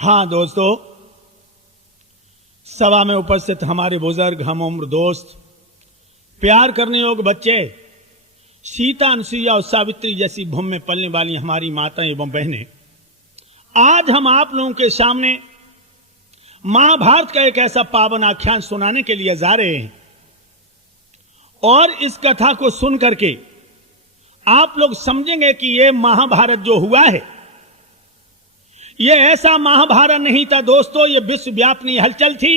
हाँ दोस्तों, सभा में उपस्थित हमारे बुजुर्ग, हम उम्र दोस्त, प्यार करने योग्य बच्चे, सीता, अनुसुईया और सावित्री जैसी भूमि में पलने वाली हमारी माताएं एवं बहनें, आज हम आप लोगों के सामने महाभारत का एक ऐसा पावन आख्यान सुनाने के लिए जा रहे हैं। और इस कथा को सुन करके आप लोग समझेंगे कि यह महाभारत जो हुआ है, यह ऐसा महाभारत नहीं था दोस्तों, यह विश्वव्यापी हलचल थी।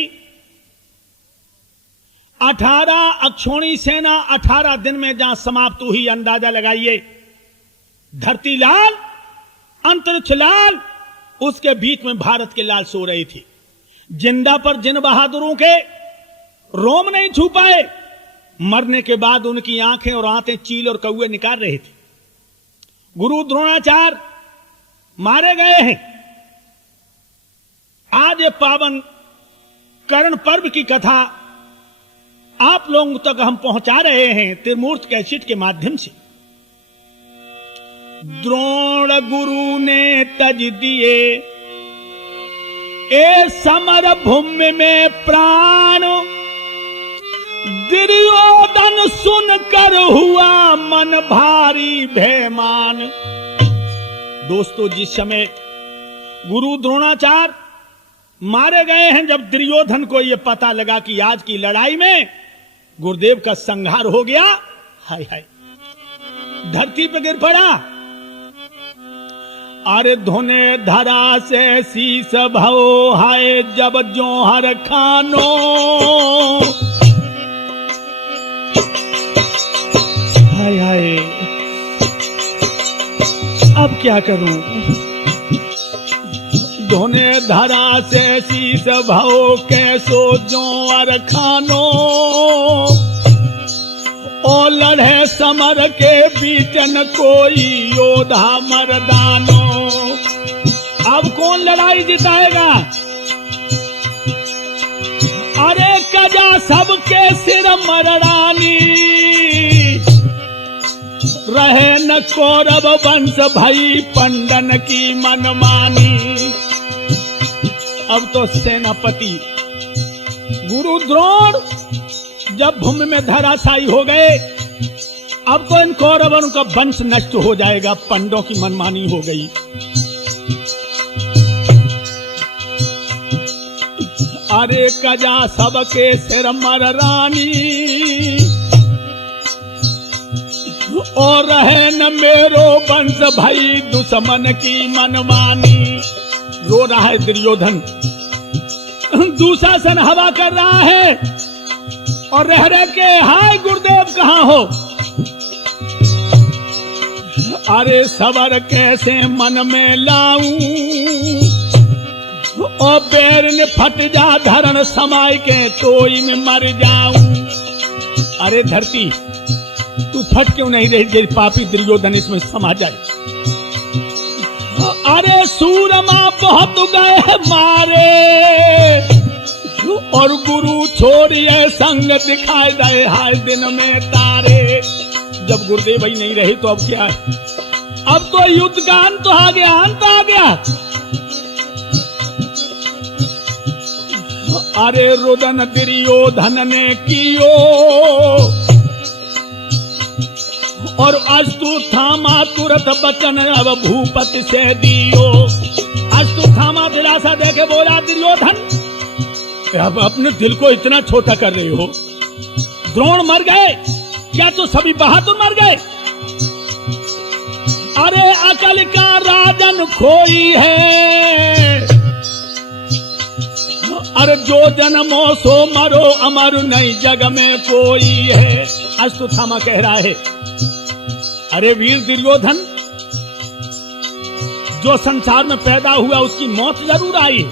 18 अक्षौणी सेना 18 दिन में जहां समाप्त हुई, अंदाजा लगाइए। धरती लाल, अंतरिक्ष लाल, उसके बीच में भारत के लाल सो रही थी। जिंदा पर जिन बहादुरों के रोम नहीं छू पाए, मरने के बाद उनकी आंखें और आंतें चील और कौए निकाल रहे थे। गुरु द्रोणाचार्य मारे गए हैं। आज ये पावन कर्ण पर्व की कथा आप लोगों तक हम पहुंचा रहे हैं त्रिमूर्त कैसेट के माध्यम से। द्रोण गुरु ने तज दिए ए समर भूमि में प्राण, दुर्योधन सुनकर हुआ मन भारी भयमान। दोस्तों, जिस समय गुरु द्रोणाचार्य मारे गए हैं, जब दुर्योधन को यह पता लगा कि आज की लड़ाई में गुरुदेव का संहार हो गया, हाय हाय धरती पे गिर पड़ा। अरे धोने धरा से शीस भव हाय जब जोहर खानो, हाय हाय अब क्या करूं। धोने धरा से शीस भव कैसो जोहर खानो, ओ लड़े समर के बीचन कोई योद्धा मर्दानो। अब कौन लड़ाई जिताएगा? अरे कजा सबके सिर मरड़ानी, रहे न कौरव वंश भई पंडन की मनमानी। अब तो सेनापति गुरु द्रोण जब भूमि में धराशायी हो गए, अब तो इन कौरवों का वंश नष्ट हो जाएगा, पंडों की मनमानी हो गई। अरे कजा सबके सिर मररानी, और रहे न मेरो वंश भई दुश्मन की मनमानी। रो रहा है दुर्योधन, दुशासन हवा कर रहा है और रह रह के हाय गुरुदेव कहां हो। अरे सबर कैसे मन में लाऊं, और पैर ने फट जा धरण समाय के तोई में मर जाऊं। अरे धरती तू फट क्यों नहीं रही, जैसे पापी दुर्योधन इसमें समा जाए। अरे सूरमा बहुत गए मारे, और गुरु छोड़िए संग दिखाई दे हाय दिन में तारे। जब गुरुदेव ही नहीं रहे तो अब क्या है? अब तो युद्ध का अंत आ गया, अंत आ गया। अरे रुदन दुर्योधन ने कियो, और अस्तु थामा तुरंत बचन अब भूपति से दियो। अस्तु थामा दिलासा देके बोला दुर्योधन, अब अपने दिल को इतना छोटा कर रहे हो। द्रोण मर गए, क्या तो सभी बहादुर मर गए? अरे अकल का राजन खोई है, अरे जो जन्मो सो मरो अमर नहीं जग में कोई है। अश्वत्थामा कह रहा है, अरे वीर दुर्योधन, जो संसार में पैदा हुआ उसकी मौत जरूर आई।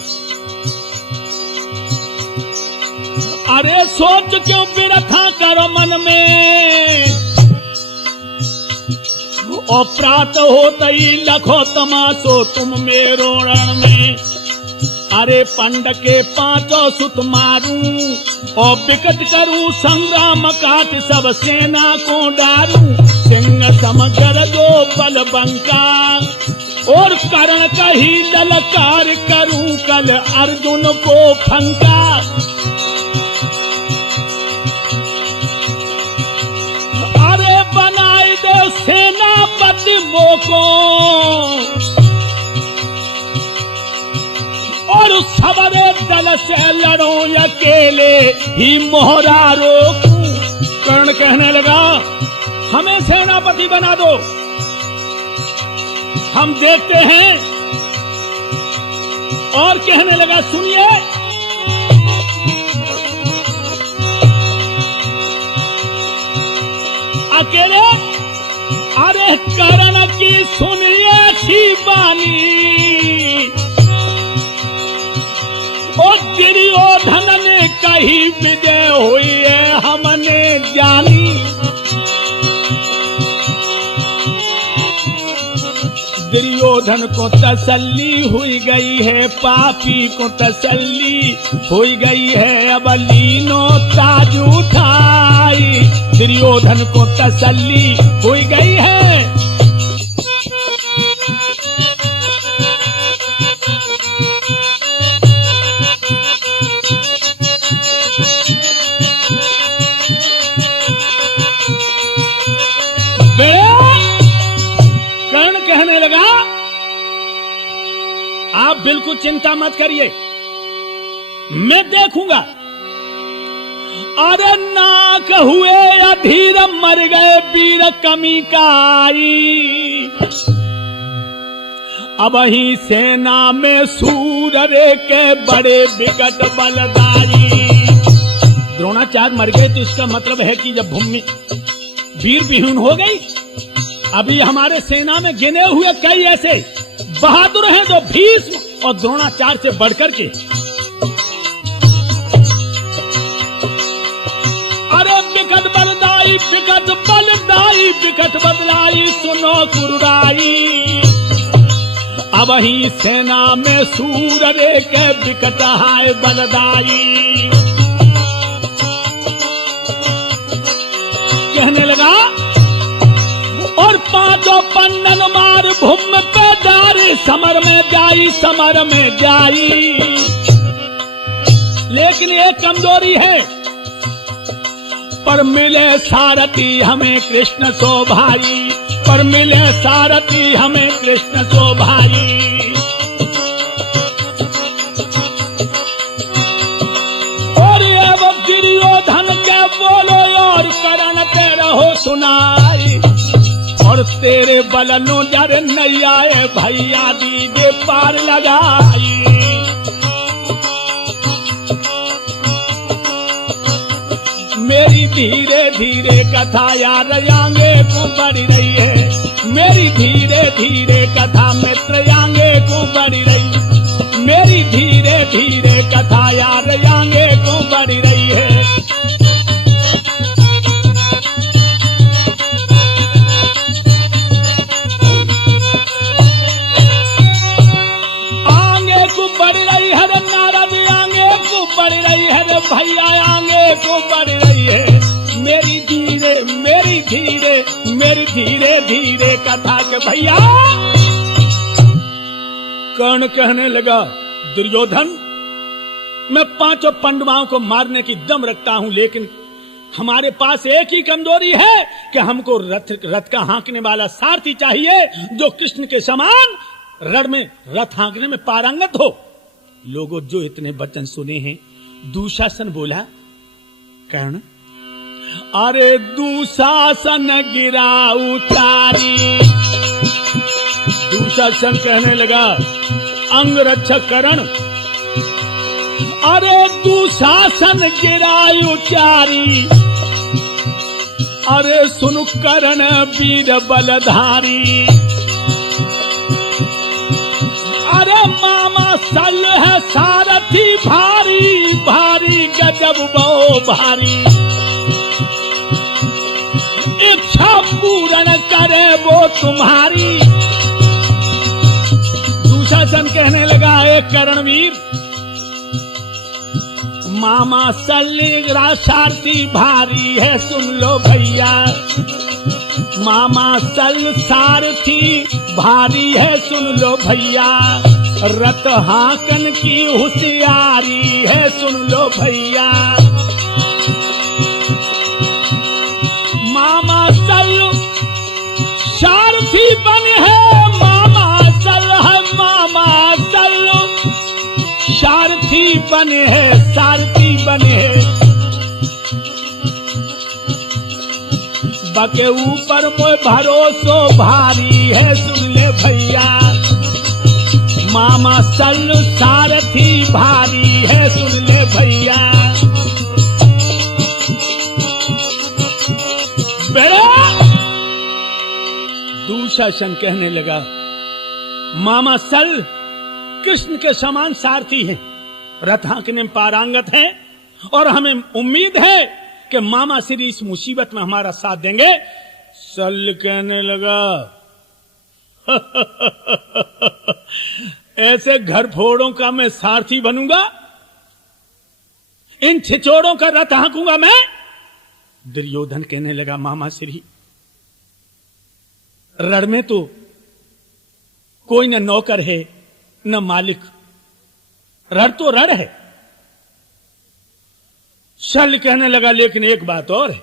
अरे सोच क्यों बिरथा करो मन में, और प्रात होता ही लखो तमाशो तुम मेरो रण में। अरे पंड के 5 सुत मारूं, और विकट करूं संग्राम काट सब सेना को डारूं। सिंह समगर जो बल बंका, और करण कही ललकार करूं बल अर्जुन को फंका। अरे बनाए दो सेनापति मोको, और सबरे दल से लड़ो अकेले ही मोहरा रोकूं। कर्ण कहने लगा हमें सेनापति बना दो, हम देखते हैं। और कहने लगा सुनिए, अकेले अरे कर्ण की सुनिए थी बानी, और दुर्योधन ने कही विजय हुई है हमने जानी। दुर्योधन को तसल्ली हुई गई है, पापी को तसल्ली हुई गई है, अब लीनो ताज उठाई। दुर्योधन को तसल्ली हुई गई है। कर्ण कहने लगा आप बिल्कुल चिंता मत करिए, मैं देखूंगा। अरे नाक हुए अधीर मर गए वीर कमी का आई, अब ही सेना में सूर रे के बड़े विकट बलदारी। द्रोणाचार्य मर गए तो इसका मतलब है कि जब भूमि वीर विहीन हो गई, अभी हमारे सेना में गिने हुए कई ऐसे बहादुर हैं जो भीष्म और द्रोणाचार्य से बढ़कर के। अरे विकट बलदाई विकट बलदाई विकट बदलाई सुनो कुरुराई, अब ही सेना में सूर रे के विकट हाय बलदाई। कहने लगा और पांचों पन्नन मार भूम पे डारी, समर में जाई समर में जाई। लेकिन एक कमजोरी है, पर मिले सारथी हमें कृष्ण सो भाई, पर मिले सारथी हमें कृष्ण सो भाई। और एवं दुर्योधन के बोलो और करण ते रहो सुनाई, और तेरे बलनु जर नहीं आए भैया दीजे पार लगाई। मेरी धीरे धीरे कथा यार आगे को बढ़ रही है, मेरी धीरे धीरे कथा मित्र आगे को बढ़ रही, मेरी धीरे धीरे कथा यार आगे को बढ़ रही है। भैया आगे को बढ़ रही है, मेरी धीरे धीरे कथा के भैया। कर्ण कहने लगा दुर्योधन मैं पांचों पांडवों को मारने की दम रखता हूं, लेकिन हमारे पास एक ही कमजोरी है कि हमको रथ का हाँकने वाला सारथी चाहिए जो कृष्ण के समान रण में रथ हाँकने में पारंगत हो। लोगों जो इतने वचन सुने हैं, दुशासन बोला कर्ण अरे दुशासन गिरा उतारी। दुशासन कहने लगा अंग रक्षक कर्ण, अरे दुशासन गिरा उचारी, अरे सुन कर्ण वीर बलधारी। अरे मामा सल है सारथी भारी भारी गजब बहु भारी, इच्छा पूर्ण करे वो तुम्हारी। दुशासन कहने लगा एक करणवीर, मामा सल सारथी भारी है सुन लो भैया, मामा सल सारथी भारी है सुन लो भैया। रत हाकन की होशियारी है, सुन लो भैया। मामा सल्लू सारथी बने है, मामा सल्लू सारथी बने है, सारथी बने है। बके ऊपर मोय भरोसो भारी है, सुन ले भैया। मामा सल्लू सारथी भारी है, सुन ले भैया। दुशासन कहने लगा, मामा सल कृष्ण के समान सारथी हैं, रथ हाँकने में पारंगत हैं, और हमें उम्मीद है कि मामा श्री इस मुसीबत में हमारा साथ देंगे। सल कहने लगा ऐसे घर फोड़ों का मैं सारथी बनूंगा? इन छिचोड़ों का रथ हाँकूंगा मैं? दुर्योधन कहने लगा, मामा श्री रण में तो कोई न नौकर है न मालिक, रण तो रण है। शल्य कहने लगा, लेकिन एक बात और है,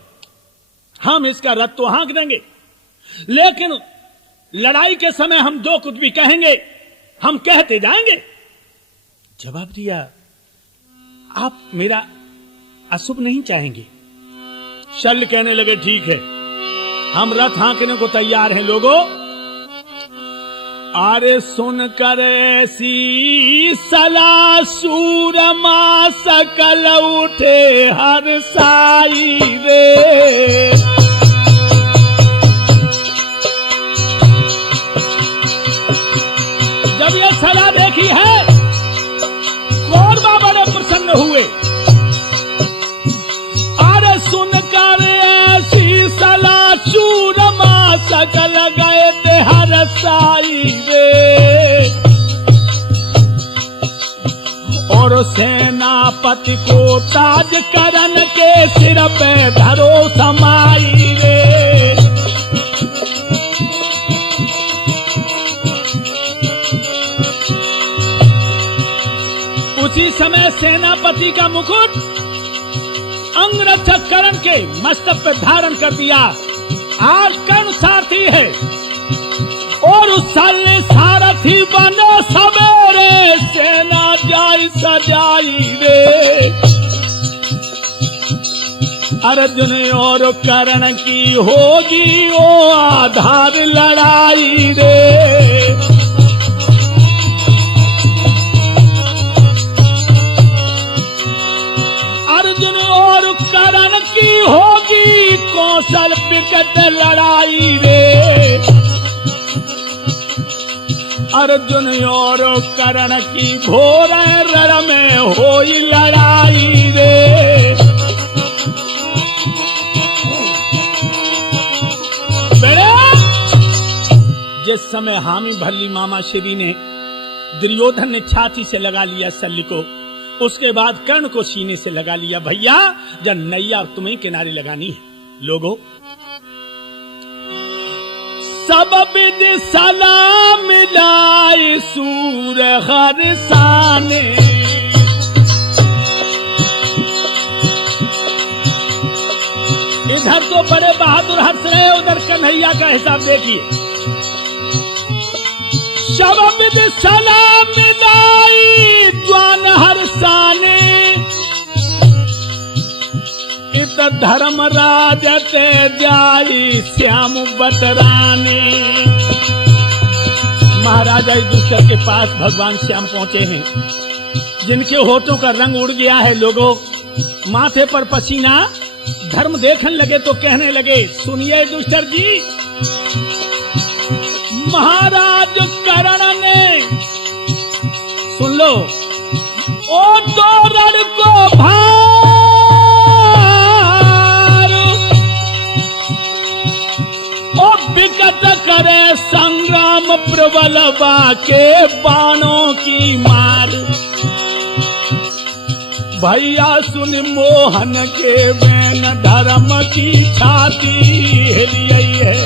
हम इसका रथ तो हाँक देंगे, लेकिन लड़ाई के समय हम जो कुछ भी कहेंगे हम कहते जाएंगे। जवाब दिया, आप मेरा अशुभ नहीं चाहेंगे? शल्य कहने लगे, ठीक है, हम रथ हाँकने को तैयार हैं लोगों। अरे सुन कर ऐसी सलाह सूरमा सकल उठे हर साई रे। जब ये सलाह देखी है, कौरवा बड़े प्रसन्न हुए। अरे सुन कर ऐसी सलाह सूरमा सकल गए थे हर साई रे। और सेनापति को ताज करन के सिर पे धरो समाई रे। उसी समय सेनापति का मुकुट अंगरक्षक कर्ण के मस्तक पे धारण कर दिया। आज कर्ण सारथी है और उस साले सारथी बने सवेरे, सेना जाई सजाई रे। अर्जुन और कर्ण की होगी वो आधार लड़ाई रे। अर्जुन और कर्ण की होगी कौशल विकट लड़ाई रे। अर्जुन और कर्ण की घोर रण में होई लड़ाई रे। जिस समय हामी भल्ली मामा श्री ने दुर्योधन ने छाती से लगा लिया शल्य को, उसके बाद कर्ण को सीने से लगा लिया। भैया जब नैया तुम्हें किनारे लगानी है लोगों। सब विद सलाम मिलाए सूर हरसाने। इधर तो बड़े बहादुर हंस रहे, उधर कन्हैया का हिसाब देखिए। सब विद सलाम मिलाई ज्वान हरसाने। इत धर्म राजते जाई श्याम बतराने। महाराजा युधिष्ठिर के पास भगवान श्याम पहुंचे हैं, जिनके होठों का रंग उड़ गया है लोगों, माथे पर पसीना। धर्म देखने लगे तो कहने लगे, सुनिए युधिष्ठिर जी, महाराज कर्ण ने, सुन लो, ओ दो रण को भार, ओ विकट करे संग्राम प्रबल बाके बाणों की मार। भैया सुन मोहन के बैन धर्म की छाती हिली है।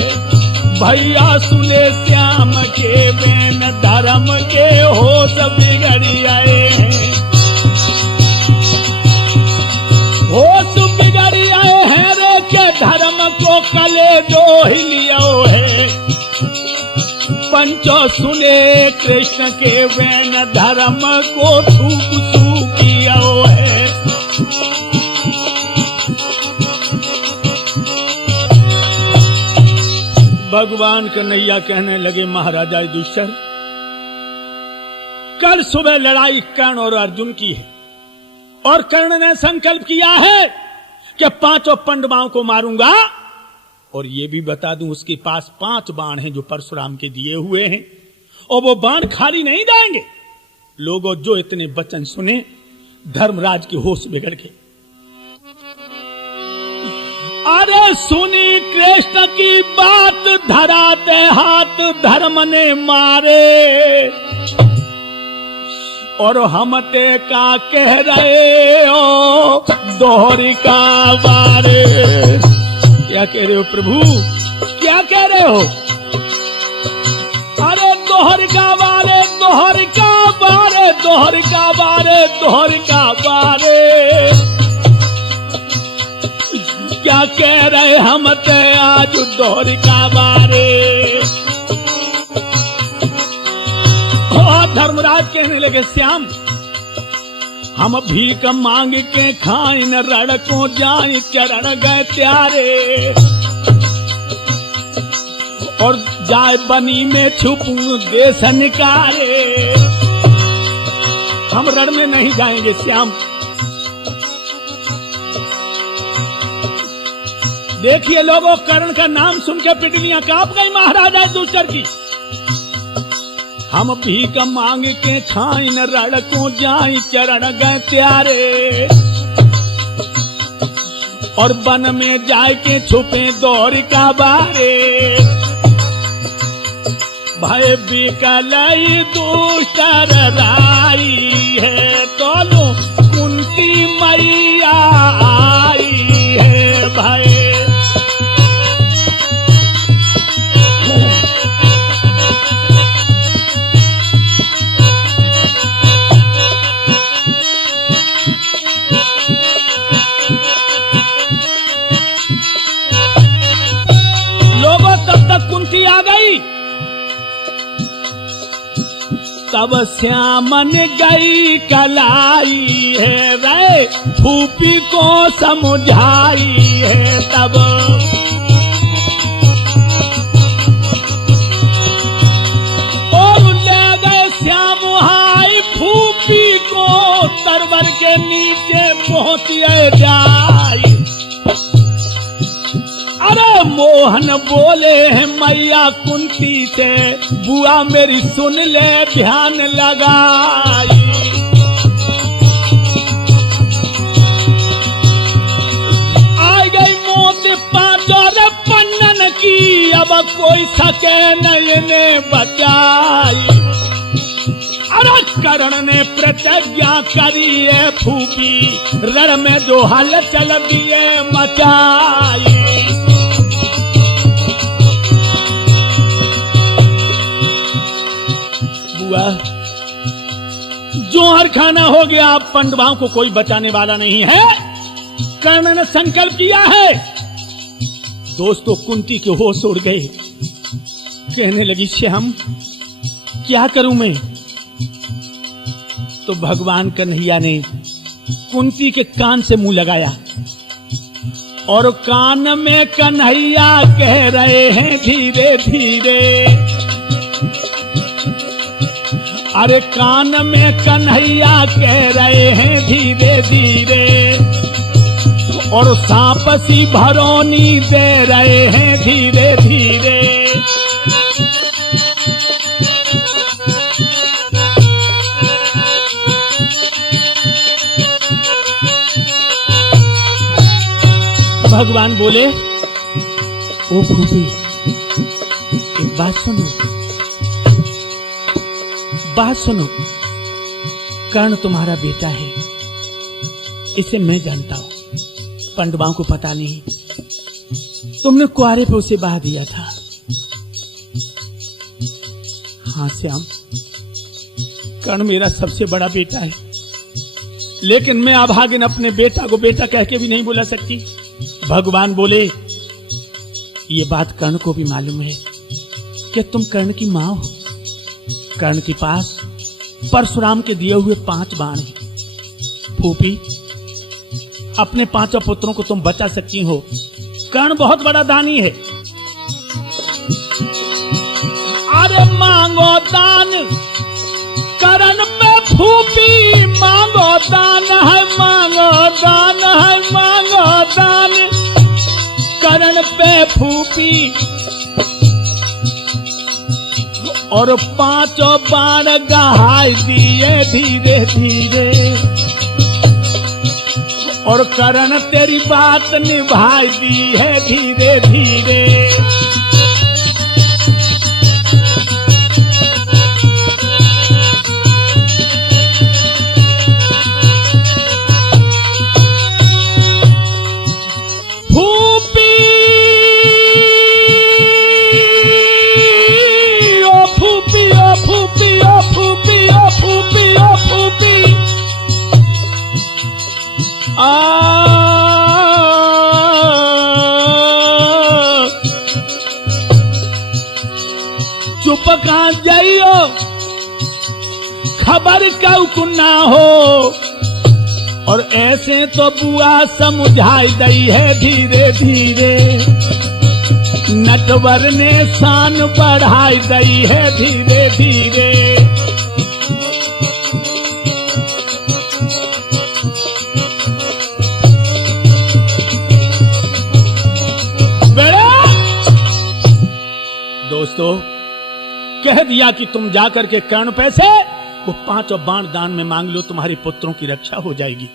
भैया सुने श्याम के बेन धर्म के होश बिगड़ी आए हैं, होश बिगड़ी आए हैं रे के धर्म को कले जो ही लियो है। पंचो सुने कृष्ण के बेन धर्म को थूक कियो है। भगवान कन्हैया कहने लगे महाराजा युधिष्ठिर, कल सुबह लड़ाई कर्ण और अर्जुन की है और कर्ण ने संकल्प किया है कि 5 पांडवों को मारूंगा, और ये भी बता दूं उसके पास 5 बाण हैं जो परशुराम के दिए हुए हैं, और वो बाण खाली नहीं जाएंगे। लोगों जो इतने वचन सुने धर्मराज के होश बिगड़ गए। अरे सुनी कृष्ण की बात धराते हाथ धर्म ने मारे, और हम ते का कह रहे हो दोहरी का बारे। क्या कह रहे हो प्रभु, क्या कह रहे हो? अरे दोहरी का बारे, दोहरी का बारे, दोहरी का बारे, दोहरी का बारे। क्या कह रहे हम ते आज दोहरी का बारे। और धर्मराज कहने लगे श्याम, हम भीख मांग के खाई न रण को जाई चरण गए त्यारे, और जाए बनी में छुपू देश निकाले। हम रण में नहीं जाएंगे श्याम। देखिए लोगों, कर्ण का नाम सुन के पिटलियां कांप गई महाराजा युधिष्ठिर की। हम भीख मांग के खाई न रण को जाई चरण गए त्यारे, और वन में जाए के छुपे दौर का बारे। भय बिकलई दुष्टर राई है, तोलो कुंती मैया आई है। भय कुंती आ गई, तब श्यामन गई कलाई है रे, फूफी को समझाई है तब। और ले गए श्याम हाय फूफी को, तरवर के नीचे पहुंचे जाई। अरे मोहन बोले हैं मैया कुंती से, बुआ मेरी सुन ले ध्यान लगाई। आ गई मौत पांचों पन्नन की, अब कोई सके नहीं ने बचाई। अरे कर्ण ने प्रतिज्ञा करी है फूफी, रण में जो हलचल दिए मचाई। जोहर खाना हो गया, अब पांडवों को कोई बचाने वाला नहीं है। कर्ण ने संकल्प किया है। दोस्तों कुंती के होश उड़ गए, कहने लगी श्याम क्या करूं मैं। तो भगवान कन्हैया ने कुंती के कान से मुंह लगाया, और कान में कन्हैया कह रहे हैं धीरे धीरे। अरे कान में कन्हैया कह रहे हैं धीरे धीरे, और सांप सी भरौनी दे रहे हैं धीरे धीरे। भगवान बोले, ओ फूफी एक बात सुनो, बात सुनो। कर्ण तुम्हारा बेटा है, इसे मैं जानता हूं, पांडवों को पता नहीं। तुमने कुआरे पे उसे बहा दिया था, हाँ श्याम, कर्ण मेरा सबसे बड़ा बेटा है, लेकिन मैं अभागिन अपने बेटा को बेटा कह के भी नहीं बुला सकती। भगवान बोले, ये बात कर्ण को भी मालूम है कि तुम कर्ण की मां हो। कर्ण के पास परशुराम के दिए हुए 5 बाण हैं। फूफी, अपने 5 पुत्रों को तुम बचा सकती हो। कर्ण बहुत बड़ा दानी है। अरे मांगो दान कर्ण पे फूफी, मांगो दान है, मांगो दान है, मांगो दान कर्ण पे फूफी। और 5 बाण गहाय दिए धीरे धीरे, और कर्ण तेरी बात निभाई दी है धीरे धीरे। चुप कहां जाइयो, खबर क्यों ना हो। और ऐसे तो बुआ समझाई दई है धीरे धीरे, नटवर ने शान बढ़ाई दई है धीरे धीरे। दोस्तों, कह दिया कि तुम जाकर के कर्ण पैसे वो 5 बाण दान में मांग लो, तुम्हारे पुत्रों की रक्षा हो जाएगी।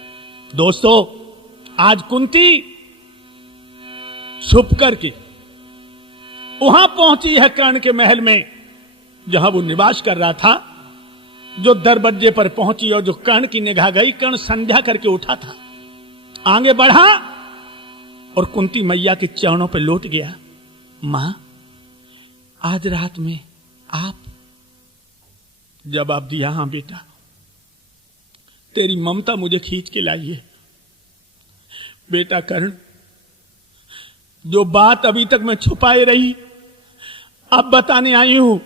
दोस्तों, आज कुंती छुप करके वहां पहुंची है कर्ण के महल में, जहां वो निवास कर रहा था। जो दरवाजे पर पहुंची और जो कर्ण की निगाह गई, कर्ण संध्या करके उठा था, आगे बढ़ा और कुंती मैया के चरणों पर लौट गया। मां, आज रात में आप? जवाब दिया, हां बेटा, तेरी ममता मुझे खींच के लाई है। बेटा कर्ण, जो बात अभी तक मैं छुपाए रही, अब बताने आई हूं।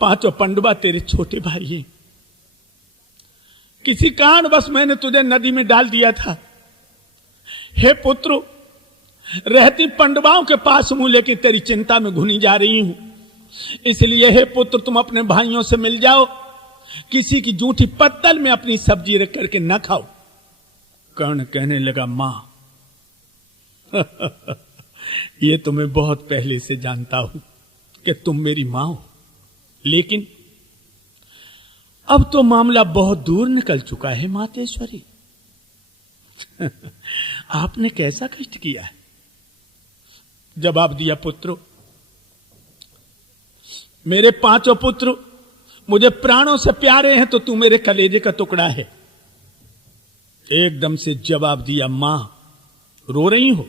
5 पांडवा तेरे छोटे भाई हैं। किसी कारण बस मैंने तुझे नदी में डाल दिया था। हे पुत्र, रहती पांडवाओं के पास हूं, लेकिन तेरी चिंता में घुनी जा रही हूं। इसलिए हे पुत्र, तुम अपने भाइयों से मिल जाओ, किसी की जूठी पत्तल में अपनी सब्जी रख करके न खाओ। कर्ण कहने लगा, मां ये तो मैं बहुत पहले से जानता हूं कि तुम मेरी मां हो, लेकिन अब तो मामला बहुत दूर निकल चुका है मातेश्वरी। आपने कैसा कष्ट किया है? जवाब दिया, पुत्र, मेरे 5 पुत्र मुझे प्राणों से प्यारे हैं, तो तू मेरे कलेजे का टुकड़ा है। एकदम से जवाब दिया, मां रो रही हो?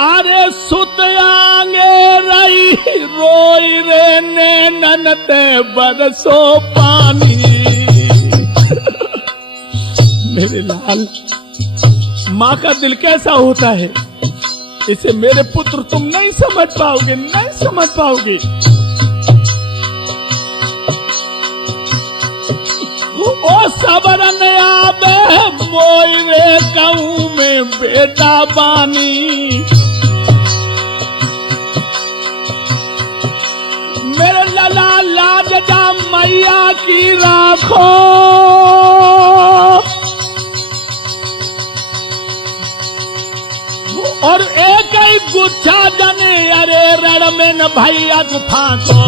अरे सुत आंगे रही रोई रे नैनन ते बरसो पानी। मेरे लाल, मां का दिल कैसा होता है, इसे मेरे पुत्र तुम नहीं समझ पाओगे, नहीं समझ पाओगे। ओ सबरन आबे मोई रे कहूं में बेटा बानी। मेरे लला लाज जा मैया की राखो। और एक ही गुच्छा जने अरे रण में न भैया गुफा को।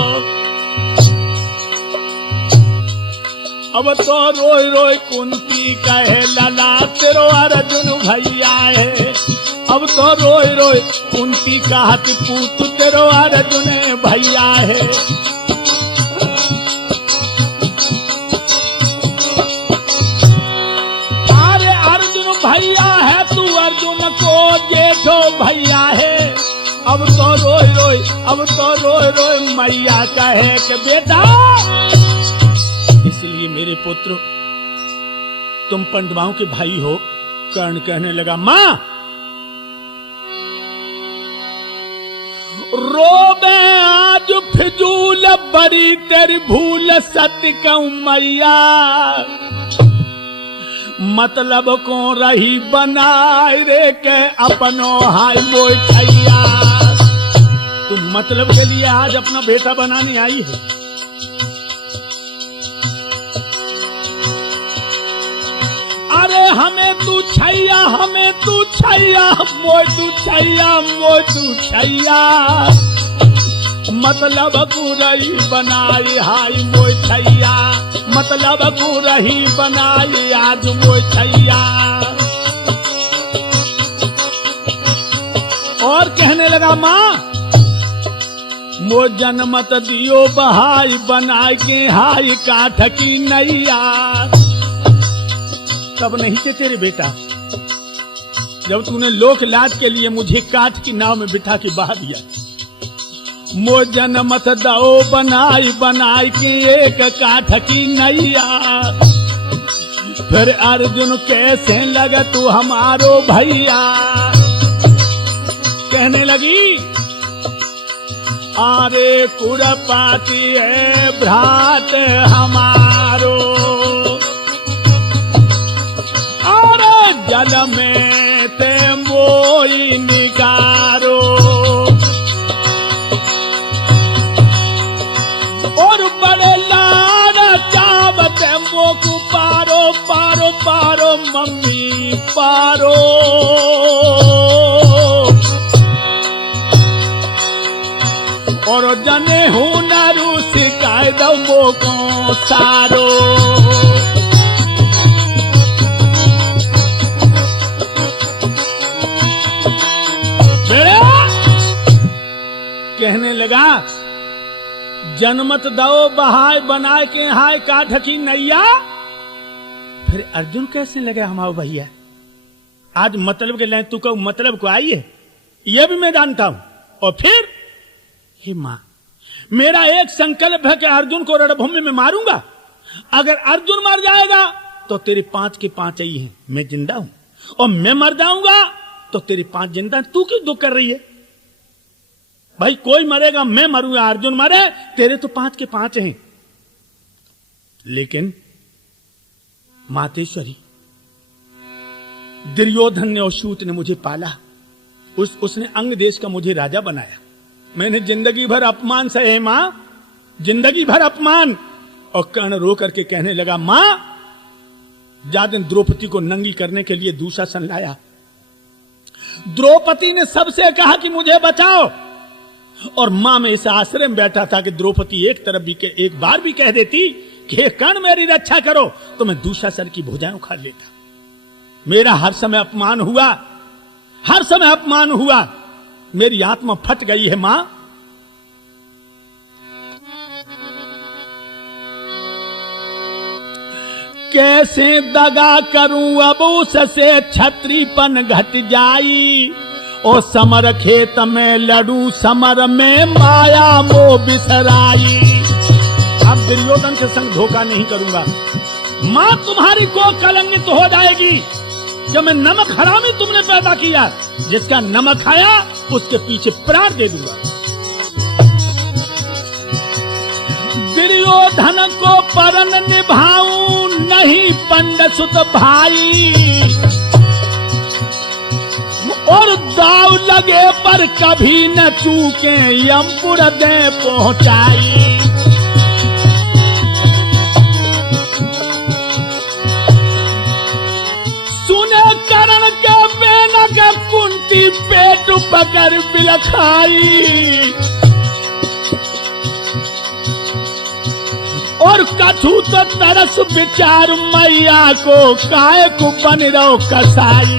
अब तो रोई रोई कुंती कहे, लला तेरो अर्जुन भैया है। अब तो रोई रोई कुंती कहत, पूत तेरो अर्जुन भैया है। अरे अर्जुन भैया है, तू अर्जुन को जेठो भैया है। अब तो अब तो रोए रोए मैया कहे कि बेटा, इसलिए मेरे पुत्र तुम पांडवों के भाई हो। कर्ण कहने लगा, मां रोबे आज फिजूल बड़ी तेरी भूल सत्य कहूं मैया, मतलब को रही बनाए रे के अपनो हाय मोय छैया। तुम मतलब के लिए आज अपना बेटा बनाने आई है। अरे हमें तू छैया, हमें तू छैया, मोय तू छैया, मोय तू छैया, मतलब को रही बनाई हाय मोय छैया, मतलब को रही बनाई आज मोय छैया। और कहने लगा, मां मो जनमत दियो बहाई बनाए के हाय काठ की नैया। तब नहीं थे तेरे बेटा, जब तूने लोक लाज के लिए मुझे काठ की नाव में बिठा के बहा दिया। मो जनमत दो बनाई बनाई के एक काठ की नैया, फिर अर्जुन कैसे लगा तू हमारो भैया। कहने लगी, आरे कुरपाती है भ्रात हमारो, और जल में ते मोई निकारो, और बड़े लारा चावते मोकू पारो पारो पारो मम्मी पारो। और जने हूं नारू सिकाय दो मोको सारो। कहने लगा, जनमत दो बहाय बनाए के हाय काठ की नैया। फिर अर्जुन कैसे लगे हमारे भैया, आज मतलब के लाइन तू को मतलब को आई है, यह भी मैं जानता हूं। और फिर हे मां, मेरा एक संकल्प है कि अर्जुन को रणभूमि में मारूंगा। अगर अर्जुन मर जाएगा तो तेरे 5 के 5 ही हैं, मैं जिंदा हूं। और मैं मर जाऊंगा तो तेरे 5 जिंदा। तू क्यों दुख कर रही है भाई? कोई मरेगा, मैं मरूंगा, अर्जुन मरे, तेरे तो 5 के 5 हैं। लेकिन मातेश्वरी, दुर्योधन ने और सूत ने मुझे पाला, उसने अंग देश का मुझे राजा बनाया। मैंने जिंदगी भर अपमान सहे मां, जिंदगी भर अपमान। और कर्ण रो करके कहने लगा, मां जादन द्रौपदी को नंगी करने के लिए दुशासन लाया। द्रौपदी ने सबसे कहा कि मुझे बचाओ, और मां में इस आश्रय में बैठा था कि द्रौपदी एक तरफ भी के एक बार भी कह देती कि हे कर्ण मेरी रक्षा करो, तो मैं दुशासन की भुजाएं उखाड़ लेता। मेरा हर समय अपमान हुआ, हर समय अपमान हुआ, मेरी आत्मा फट गई है मां। कैसे दगा करूं अब उससे छत्रीपन घट जाई, ओ समर खेत में लड़ू समर में माया मो बिसराई। अब दुर्योधन के संग धोखा नहीं करूंगा। मां तुम्हारी को कलंकित हो जाएगी। जब मैं नमक हरामी तुमने पैदा किया, जिसका नमक खाया उसके पीछे प्राण दे दूंगा। दुर्योधन को परन निभाऊं नहीं पंड सुत भाई, और दाव लगे पर कभी न चूके यमपुर दे पहुंचाई। सुने करण के मेनक कुंती पेट पकड़ बिलखाई, और कछु तो तरस विचार मैया को काय को बन रहो कसाई।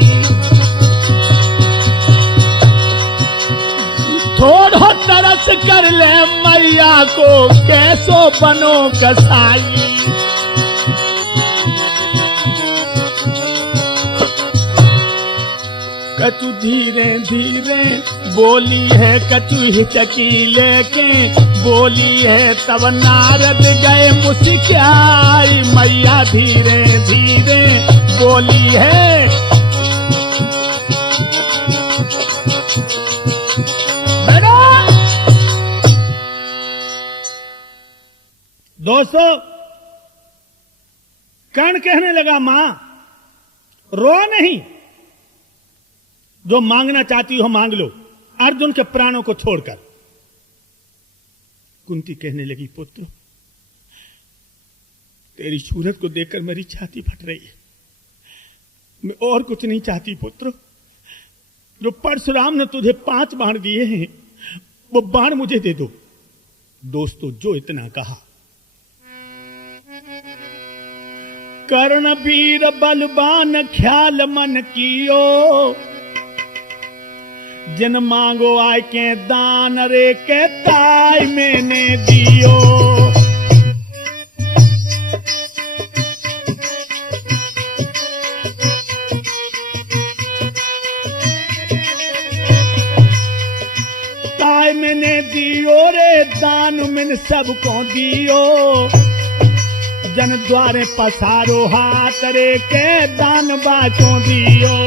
थोड़ा तरस कर ले मैया को कैसो बनो कसाई। कछु धीरे धीरे बोली है, कछु हिचकी लेके बोली है, तब नारद गए मुस्कियाई, मैया धीरे धीरे बोली है। दोस्तों, कर्ण कहने लगा, मां रो नहीं, जो मांगना चाहती हो मांग लो, अर्जुन के प्राणों को छोड़कर। कुंती कहने लगी, पुत्र तेरी सूरत को देखकर मेरी छाती फट रही है, मैं और कुछ नहीं चाहती पुत्र। जो परशुराम ने तुझे 5 बाण दिए हैं, वो बाण मुझे दे दो। दोस्तों, जो इतना कहा, कर्ण वीर बलवान ख्याल मन कियो, जिन मांगो आय के दान रे के ताई मैंने दियो। ताई मैंने दियो रे दान मैंने सबको दियो, जन द्वारे पसारो हाथ रे के दान बाचो दियो।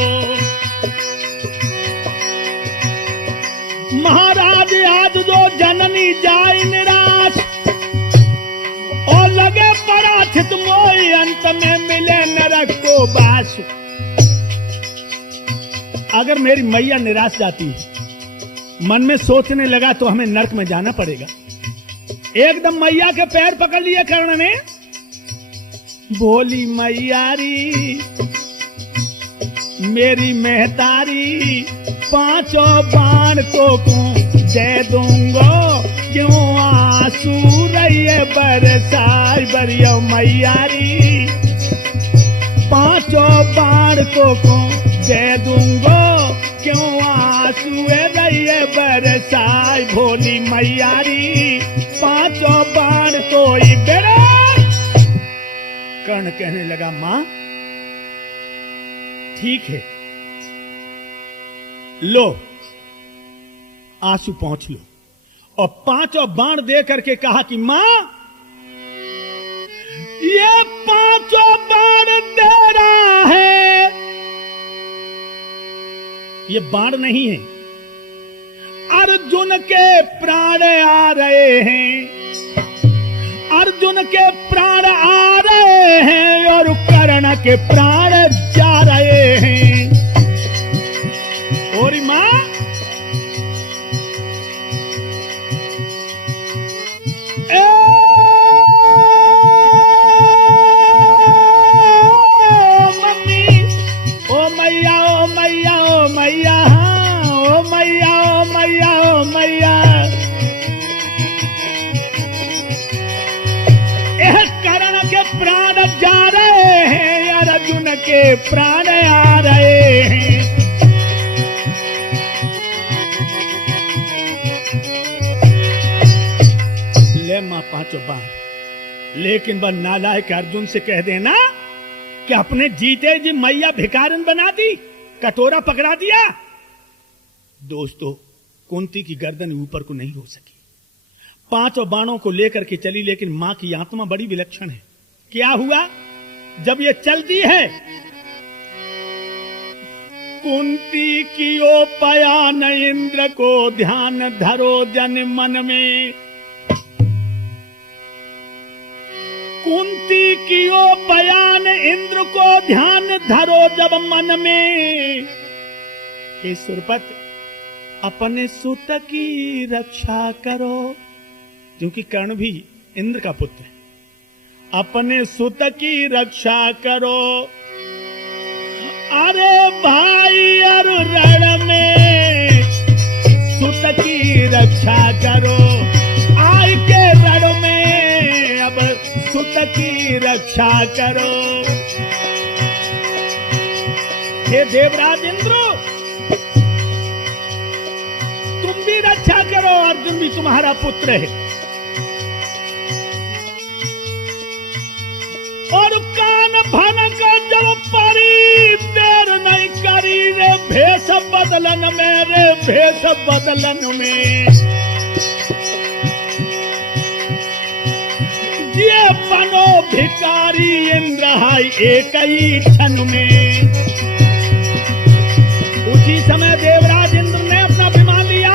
महाराज आज जो जननी जाए निराश, और लगे पराचित मोई, अंत में मिले नरक को बास। अगर मेरी मैया निराश जाती है, मन में सोचने लगा तो हमें नरक में जाना पड़ेगा। एकदम मैया के पैर पकड़ लिए कर्ण ने, बोली मैयारी मेरी मेहतारी, 5 बाण तो दे दूंगो, क्यों आंसू रहिए बरसाई बरियो मैयारी। 5 बाण तो दे दूंगो, क्यों आंसू रहिए बरसाई भोली मैयारी। 5 बाण तो ही बेड़ा। कर्ण कहने लगा, मां ठीक है, लो आंसू पहुंच लो। और 5 बाण दे करके कहा कि मां ये 5 बाण दे रहा है, ये बाण नहीं है, अर्जुन के प्राण आ रहे हैं, अर्जुन के प्राण आ रहे हैं और कर्ण के प्राण जा रहे हैं। और मां मम्मी, ओ मैया ओ मैया ओ मैया, ओ मैया ओ मैया ओ मैया, कर्ण के प्राण जा रहे हैं, अर्जुन के प्राण आ रहे हैं। ले मां 5 बाण, लेकिन वह नालायक अर्जुन से कह देना कि अपने जीते जी मैया भिखारन बना दी, कटोरा पकड़ा दिया। दोस्तों, कुंती की गर्दन ऊपर को नहीं हो सकी, 5 बाणों को लेकर के चली, लेकिन मां की आत्मा बड़ी विलक्षण है। क्या हुआ जब ये चलती है, कुंती की ओ पयान इंद्र को ध्यान धरो जन मन में, कुंती की ओ पयान इंद्र को ध्यान धरो जब मन में, हे सुरपत अपने सुत की रक्षा करो, क्योंकि कर्ण भी इंद्र का पुत्र है। अपने सुत की रक्षा करो, अरे भाई अर रण में सुत की रक्षा करो, आय के रण में अब सुत की रक्षा करो। हे देवराज इंद्र, तुम भी रक्षा करो, अर्जुन भी तुम्हारा पुत्र है। और कान भनक जब परी, देर नहीं करी रे भेष बदलन मेरे भेष बदलन में, ये बनो भिकारी इंद्र है एक ही क्षण में। उसी समय देवराज इंद्र ने अपना विमान लिया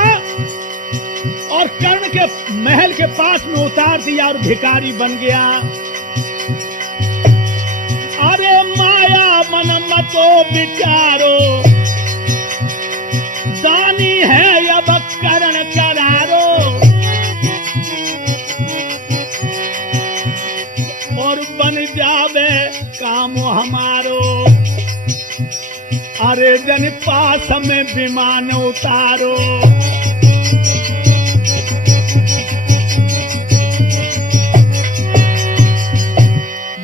और कर्ण के महल के पास में उतार दिया और भिखारी बन गया। अरे माया मन मतो विचारो, दानी है अब करण करारो, और बन जावे काम हमारो। अरे जन पास में विमान उतारो।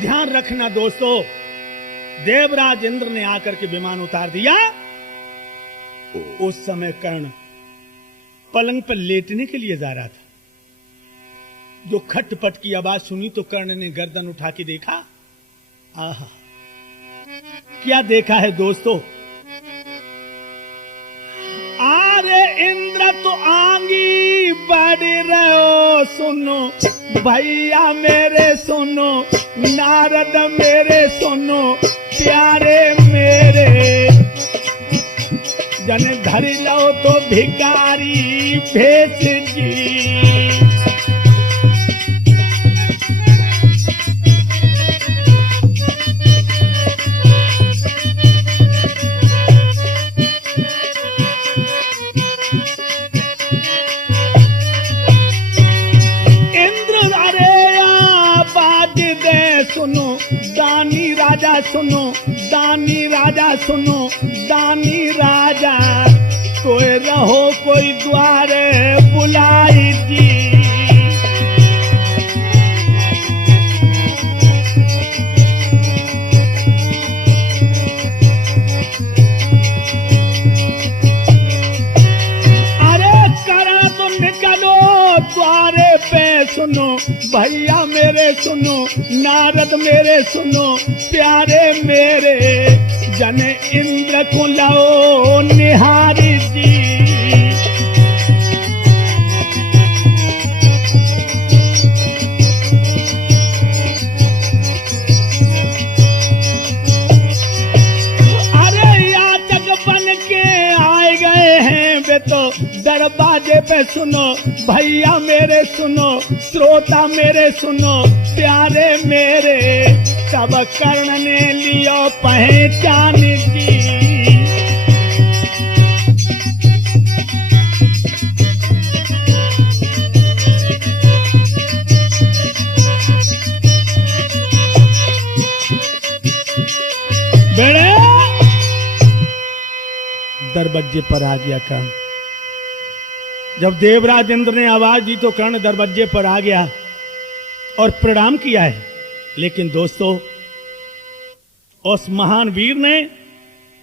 ध्यान रखना दोस्तों, देवराज इंद्र ने आकर के विमान उतार दिया। उस समय कर्ण पलंग पर लेटने के लिए जा रहा था। जो खटपट की आवाज सुनी तो कर्ण ने गर्दन उठा के देखा। आहा, क्या देखा है दोस्तों? आरे इंद्र तो आंगी बढ़ रहो, सुनो भैया मेरे सुनो, नारद मेरे सुनो, प्यारे मेरे, जन धर लो तो भिखारी भेष जी। सुनो दानी राजा सुनो, दानी राजा सुनो, दानी राजा, कोई रहो कोई द्वारे बुलाई जी। द्वारे पे सुनो भैया मेरे सुनो, नारद मेरे सुनो, प्यारे मेरे, जन इंद्र को लाओ निहारी जी। तो दरवाजे पे सुनो भैया मेरे सुनो, श्रोता मेरे सुनो, प्यारे मेरे, तब कर्ण ने लियो पहचान की। बेड़े दरवाजे पर आ गया कर्ण। जब देवराज इंद्र ने आवाज दी तो कर्ण दरवाजे पर आ गया और प्रणाम किया है। लेकिन दोस्तों, उस महान वीर ने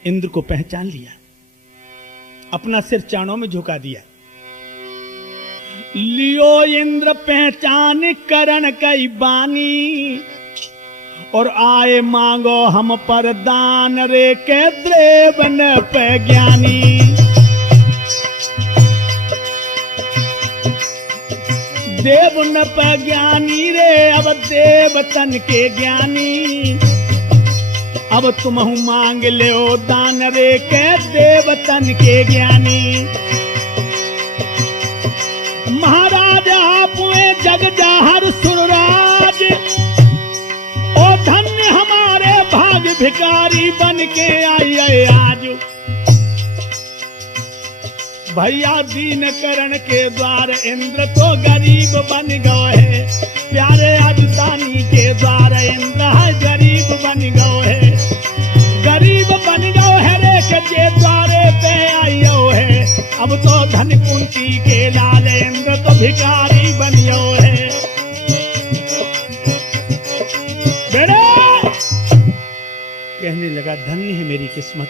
इंद्र को पहचान लिया, अपना सिर चाणों में झुका दिया। लियो इंद्र पहचान करण कई बानी, और आए मांगो हम पर दान रे के द्रेव न पे ज्ञानी। देव न पे ज्ञानी रे, अब देव तन के ज्ञानी, अब तुम मांग ले दान रे के देव तन के ज्ञानी। महाराज आपुए जग जाहर सुरराज, ओ धन्य हमारे भाग भिखारी बन के आई आज। भैया दीन करण के द्वार इंद्र तो गरीब बन गए है, प्यारे अभिदानी के द्वार इंद्र गरीब बन गए है। गरीब बन गए है रे के जे द्वारे पे आयो है, अब तो धन कुंती के लाल इंद्र तो भिखारी बनियो है। बेड़े कहने लगा धन्य है मेरी किस्मत,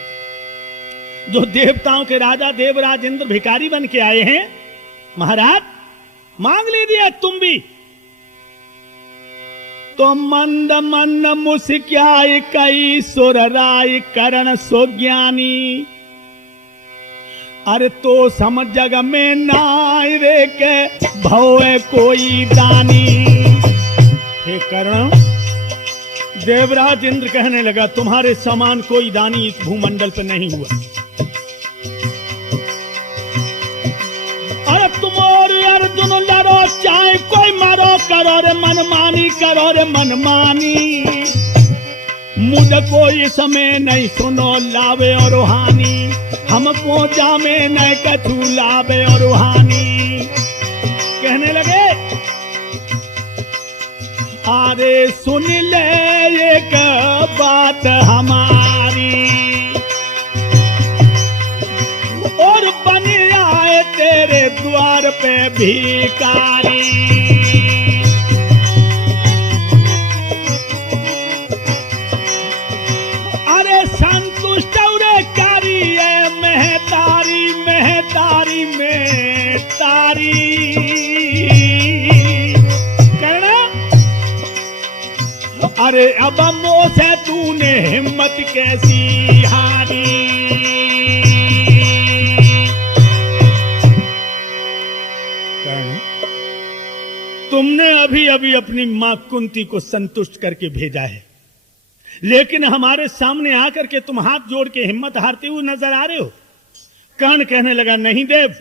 जो देवताओं के राजा देवराज इंद्र भिखारी बन के आए हैं। महाराज मांग लीजिए तुम भी। तो मंद मंद मुस्क्याय कई सुर राय करण सो ज्ञानी, अरे तो समझ जग में नाय रे के भवे कोई दानी। हे कर्ण, देवराज इंद्र कहने लगा तुम्हारे समान कोई दानी इस भूमंडल पर नहीं हुआ। अरे तुम और अर्जुन लड़ो चाहे कोई मारो, करो रे मनमानी, करो रे मनमानी। मुझको इस समय नहीं सुनो लावे और हानि, हमको जामे नहीं कछु लावे और हानि। कहने लगे अरे सुन ले एक बात हमारी, और बन आए तेरे द्वार पे भिखारी। अरे संतुष्ट रे कारी है महतारी, महतारी में तारी। अरे अब मोसे तूने हिम्मत कैसी हारी। तुमने अभी अभी अपनी मां कुंती को संतुष्ट करके भेजा है, लेकिन हमारे सामने आकर के तुम हाथ जोड़ के हिम्मत हारते हुए नजर आ रहे हो। कर्ण कहने लगा नहीं देव,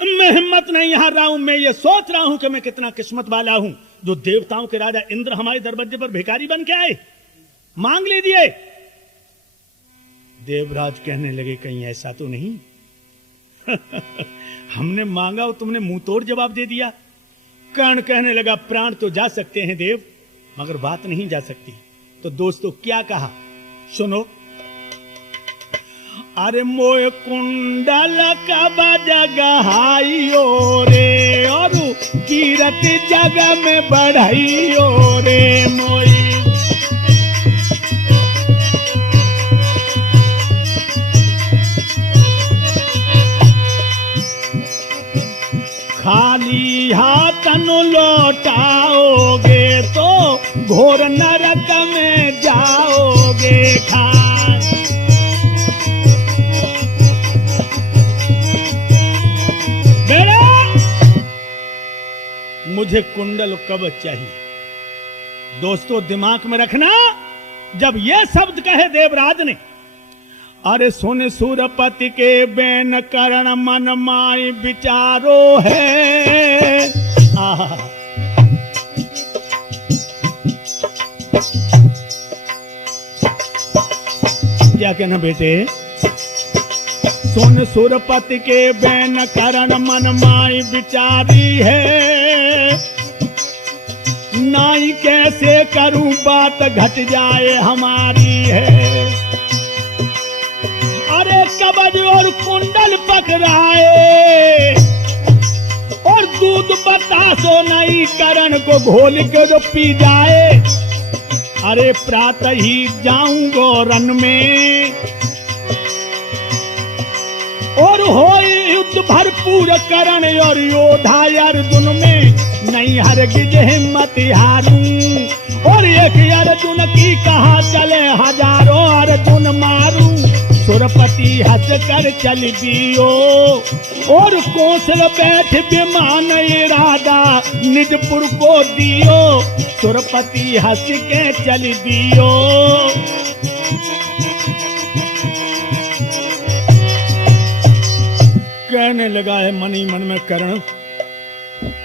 मैं हिम्मत नहीं हार रहा हूं, मैं ये सोच रहा हूं कि मैं कितना किस्मत वाला हूं जो देवताओं के राजा इंद्र हमारे दरवाजे पर भिखारी बन के आए, मांग लीजिए। देवराज कहने लगे कहीं ऐसा तो नहीं हमने मांगा और तुमने मुंह तोड़ जवाब दे दिया। कर्ण कहने लगा प्राण तो जा सकते हैं देव, मगर बात नहीं जा सकती। तो दोस्तों क्या कहा सुनो। अरे मोय कुंडल कब जगहाइयो रे, और कीरत जग में बढ़ाइयो रे मोई। खाली हाथन लौटाओगे तो घोर नरक में जाओगे खान। मुझे कुंडल कवच चाहिए। दोस्तों दिमाग में रखना, जब यह शब्द कहे देवराज ने, अरे सुन सुरपति के बेन करण मन माई विचारो है। आहा, क्या कहना बेटे। सुन सुरपति के बेन करण मन माई विचारी है, नाई कैसे करूं बात घट जाए हमारी है। अरे कवच और कुंडल पकड़ाए और दूध बतासो नहीं, करण को घोल के जो पी जाए। अरे प्रातः ही जाऊंगो रन में और हो युद्ध भरपूर करण और योधा अर्जुन में, नहीं हरगिज हिम्मत हारूं। और एक अर्जुन की कहा चले हजारों अर्जुन मारूं। सुरपति हंस कर चल दियो और कौशल बैठ विमान इरादा निजपुर को दियो। सुरपति हंस के चल दियो। कहने लगा है मन ही मन में कर्ण,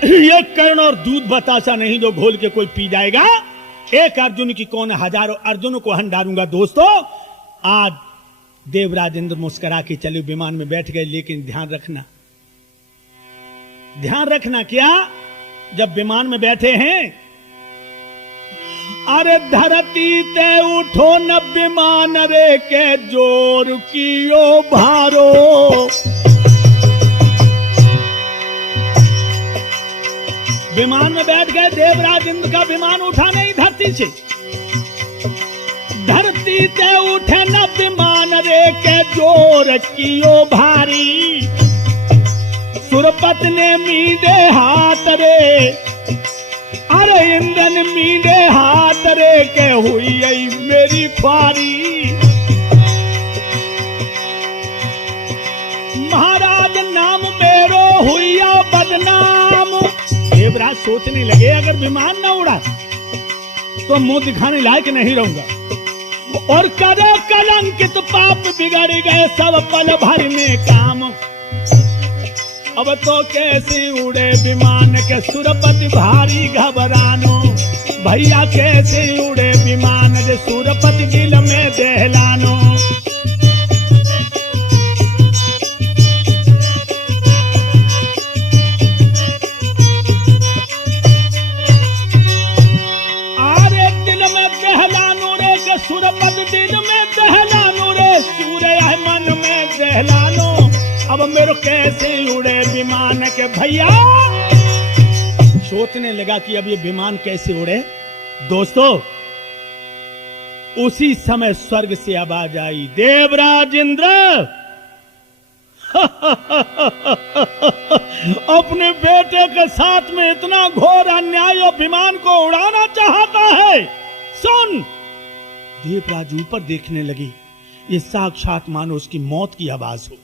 ये कर्ण और दूध बतासा नहीं जो घोल के कोई पी जाएगा। एक अर्जुन की कौन हजारों अर्जुनों को हंडारूंगा। दोस्तों आज देवराज इंद्र मुस्कुरा के चले विमान में बैठ गए, लेकिन ध्यान रखना क्या, जब विमान में बैठे हैं, अरे धरती ते उठो न विमान रे के जोर कियो भारो। विमान में बैठ गए, देवराज इंद्र का विमान उठा नहीं धरती से। धरती से उठे न विमान रे के जोर कियो भारी। सुरपत ने मीडे हाथ रे, अरे इंद्रन मीडे हाथ रे के हुई मेरी ख्वारी। सोचने लगे अगर विमान न उड़ा तो मुंह दिखाने लायक नहीं रहूंगा। और करो कलंकित पाप बिगड़ गए सब पल भर में काम। अब तो कैसे उड़े विमान के सुरपति भारी घबरानो। भैया कैसे उड़े विमान जे सुरपति दिल में दहलानो। आरे दिल में दहलानो रे के सुरपति दिल में दहलानो रे सूर्य मन में दहलानो। अब मेरे कैसे उड़े विमान के भैया। सोचने लगा कि अब ये विमान कैसे उड़े। दोस्तों उसी समय स्वर्ग से आवाज आई, देवराज इंद्र अपने बेटे के साथ में इतना घोर अन्याय और विमान को उड़ाना चाहता है। सुन। देवराज ऊपर देखने लगी, ये साक्षात मानो उसकी मौत की आवाज हो।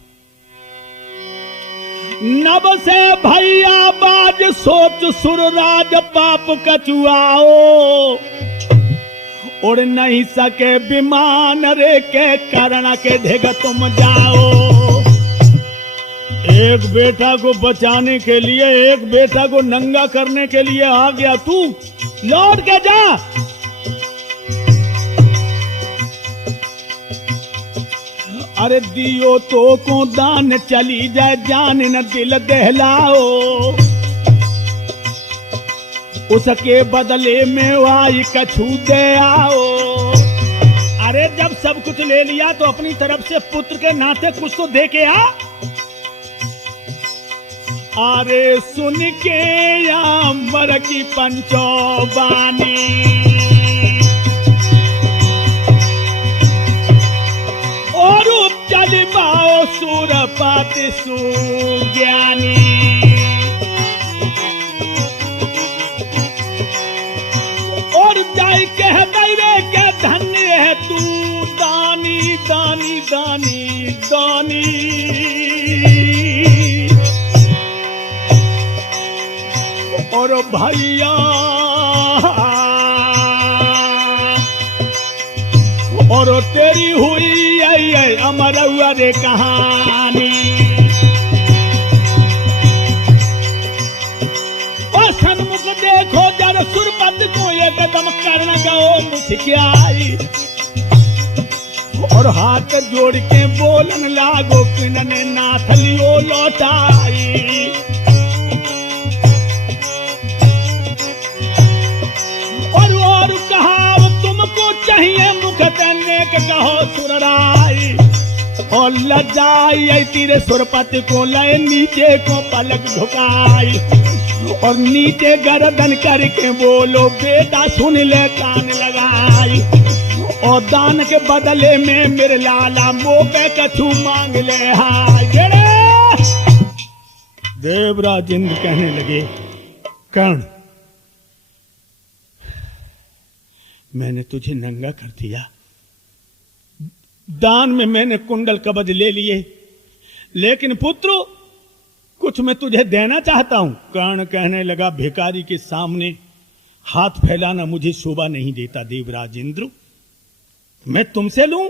नभ से भैया बाज सोच सुरराज पाप कचुआओ। उड़ नहीं सके विमान रे के कारण के ढेग तुम जाओ। एक बेटा को बचाने के लिए, एक बेटा को नंगा करने के लिए आ गया तू, लौट के जा। अरे दियो तो को दान चली जाए जान न दिल दहलाओ। उसके बदले में आई कछू दे आओ। अरे जब सब कुछ ले लिया तो अपनी तरफ से पुत्र के नाते कुछ तो दे के आ। अरे सुन के अंबर की पंचो बानी। और चल पाओ सुरपति सुज्ञानी। और जाय कह दैरे के धन्य है तू दानी दानी दानी दानी। और भैया और तेरी हुई अमर रे कहानी। और सन्मुख देखो जर सुरपति को एकदम कर्ण गो मुठियाई। और हाथ जोड़ के बोलन लागो किन्ने नाथ लियो लौटाई। और कहा तुमको चाहिए मुख तन्ने के कहो सुरराई। और लजाई तीरे सुरपति को लय नीचे को पलक झुकाई। और नीचे गर्दन करके बोलो बेटा सुन ले कान लगाई। और दान के बदले में मेरे लाला मोपे कछु मांग ले हाय। देवराज इंद्र कहने लगे, कर्ण मैंने तुझे नंगा कर दिया, दान में मैंने कुंडल कवच ले लिए, लेकिन पुत्र कुछ मैं तुझे देना चाहता हूं। कर्ण कहने लगा, भिखारी के सामने हाथ फैलाना मुझे शोभा नहीं देता देवराज इंद्र, मैं तुमसे लूं।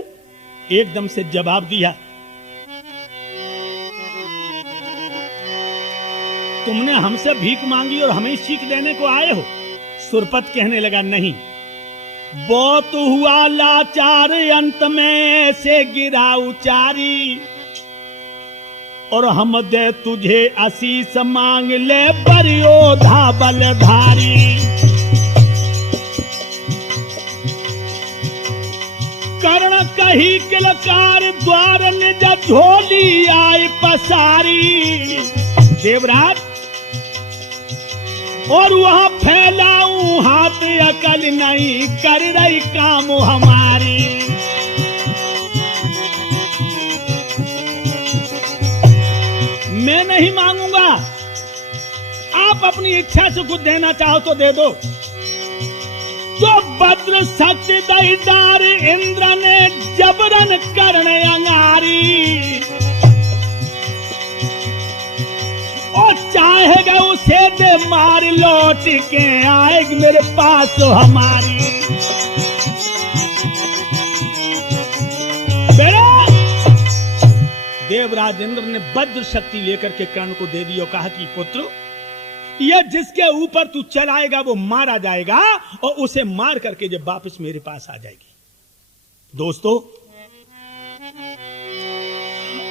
एकदम से जवाब दिया, तुमने हमसे भीख मांगी और हमें सीख देने को आए हो। सुरपत कहने लगा, नहीं, बहुत हुआ लाचार अंत में ऐसे गिरा उचारी। और हम दे तुझे आशीष मांग ले बरियोधा बलधारी। कर्ण कही किलकार द्वार निज झोली आई पसारी। देवराज और वहां फैलाऊं हाथ अकल नहीं कर रही काम हमारी। मैं नहीं मांगूंगा, आप अपनी इच्छा से कुछ देना चाहो तो दे दो। तो भद्र शक्ति दईदार इंद्र ने जबरन कर्ण अंगारी। और चाहेगा उसे दे मार, लौट के आएगी मेरे पास तो हमारी। देवराज इंद्र ने वज्र शक्ति लेकर के कर्ण को दे दी और कहा कि पुत्र, ये जिसके ऊपर तू चलाएगा वो मारा जाएगा और उसे मार करके जब वापस मेरे पास आ जाएगी। दोस्तों,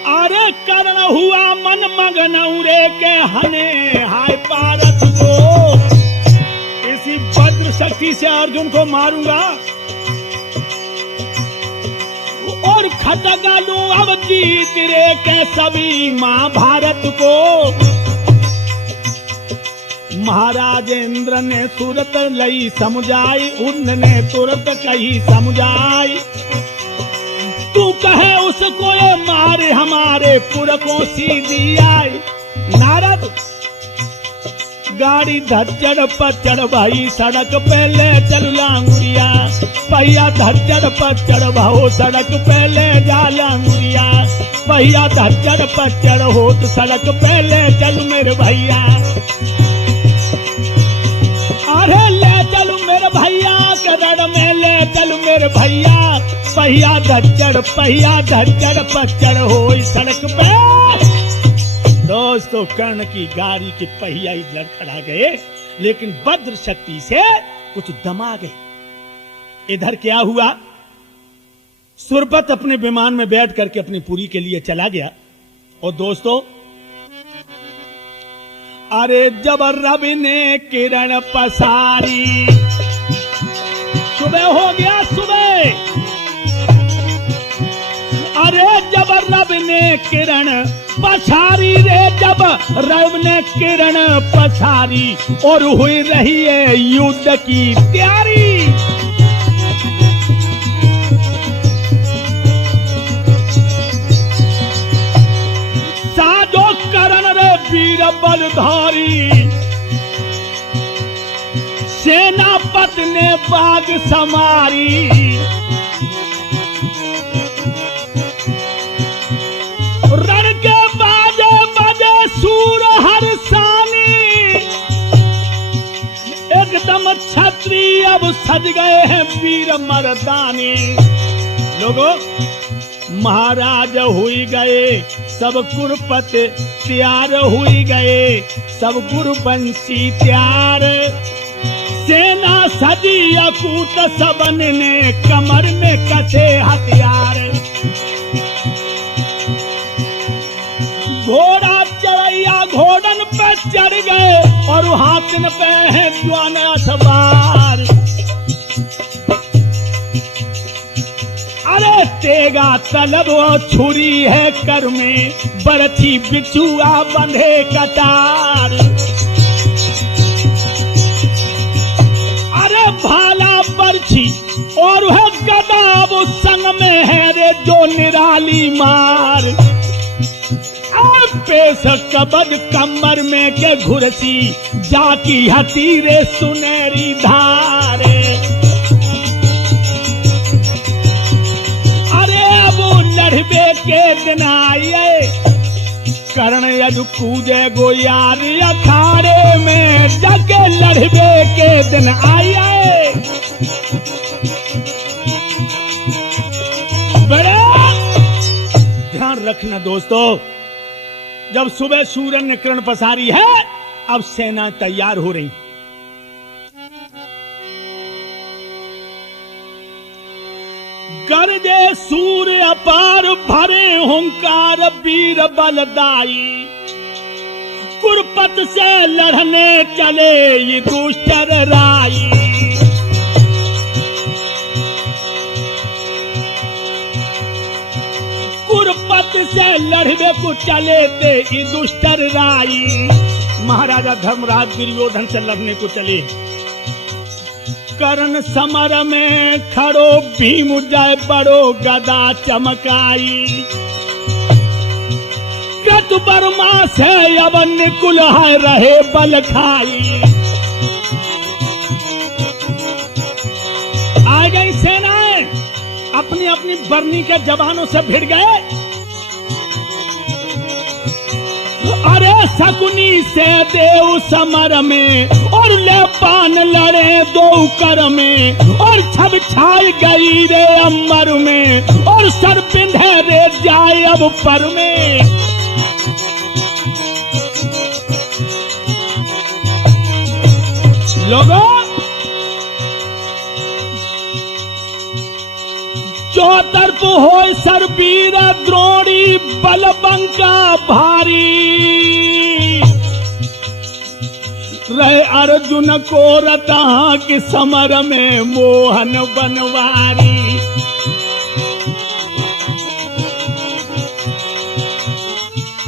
अरे कर्ण हुआ मन मगन उरे के हने हाय पारस को, इसी वज्र शक्ति से अर्जुन को मारूंगा और खटका लूं अब जीत रे के सभी महाभारत को। महाराज इंद्र ने तुरत लई समझाई, उनने तुरत कही समझाई, तू कहे उसको ये मारे हमारे पुर को सीधी आई। नारद गाड़ी धज्जड़ पचड़ भाई सड़क पे ले चल लांगुरिया, पहिया धज्जड़ पचड़ भाओ सड़क पे ले जा लांगुरिया, पहिया धज्जड़ पचड़ हो तो सड़क पे ले चल मेरे भैया। अरे ले चल मेरे भैया करड़ में ले चल मेरे भैया, पहिया धज्जड़ पचड़ हो सड़क पे। दोस्तों, कर्ण की गाड़ी के पहिया ही लड़खड़ा गए, लेकिन वज्र शक्ति से कुछ दमा गए। इधर क्या हुआ, सुरपत अपने विमान में बैठ करके अपनी पुरी के लिए चला गया। और दोस्तों, अरे जब रवि ने किरण पसारी, सुबह हो गया सुबह, अरे जब रवि ने किरण पछारी रे, जब रवि ने किरण पछारी और हुई रही है युद्ध की तैयारी। साजो करण रे वीर बलधारी, सेनापति ने बाग समारी। रण के बाजे बजे सूर हर्षानी, एकदम क्षत्रिय अब सज गए हैं वीर मर्दानी। लोगों, महाराज हुई गए सब कुरुपत तैयार हुई गए, सब गुरुवंशी तैयार। सेना सजी अकूत सबन ने कमर में कसे हथियार। घोड़ा चढ़ैया घोड़न पे चढ़ गए और हाथन पे है ज्वान सवार। अरे तेगा तलब छुरी है कर में, बरछी बिछुआ बंधे कटार। अरे भाला बरछी और वह गदा वो संग में है रे जो निराली मार। पेश कबद कमर में के घुरसी, जाकी हतीरे सुनहरी धारे। अरे वो लड़बे के दिन आए, कर्ण यदु कूदे गोयार अखाड़े में, जगे लड़बे के दिन आए। बड़े ध्यान रखना दोस्तों, जब सुबह सूरज ने किरण पसारी है, अब सेना तैयार हो रही। गरजे सूर्य अपार भरे हुंकार वीर बलदाई, कुरुपत से लड़ने चले ये दुष्टर राई। कुरुपत से लड़बे को चले थे ये दुष्टर राई। महाराजा धर्मराज दुर्योधन से लड़ने को चले। कर्ण समर में खड़ो भीम जय बड़ो गदा चमकाई। कृत बर्मा से अब निकुल है रहे बल खाई। आ गई सेनाएं अपनी अपनी बरनी के जवानों से भिड़ गए अरे शकुनी से देव समर में और ले पान लड़े दो कर में और छब छाई गई रे अमर में और सर पिंधे रे जाए अब पर में। लोगों चौतरफ हो सरबीर द्रोणी बलबंका भारी रहे अर्जुन को रता कि समर में मोहन बनवारी।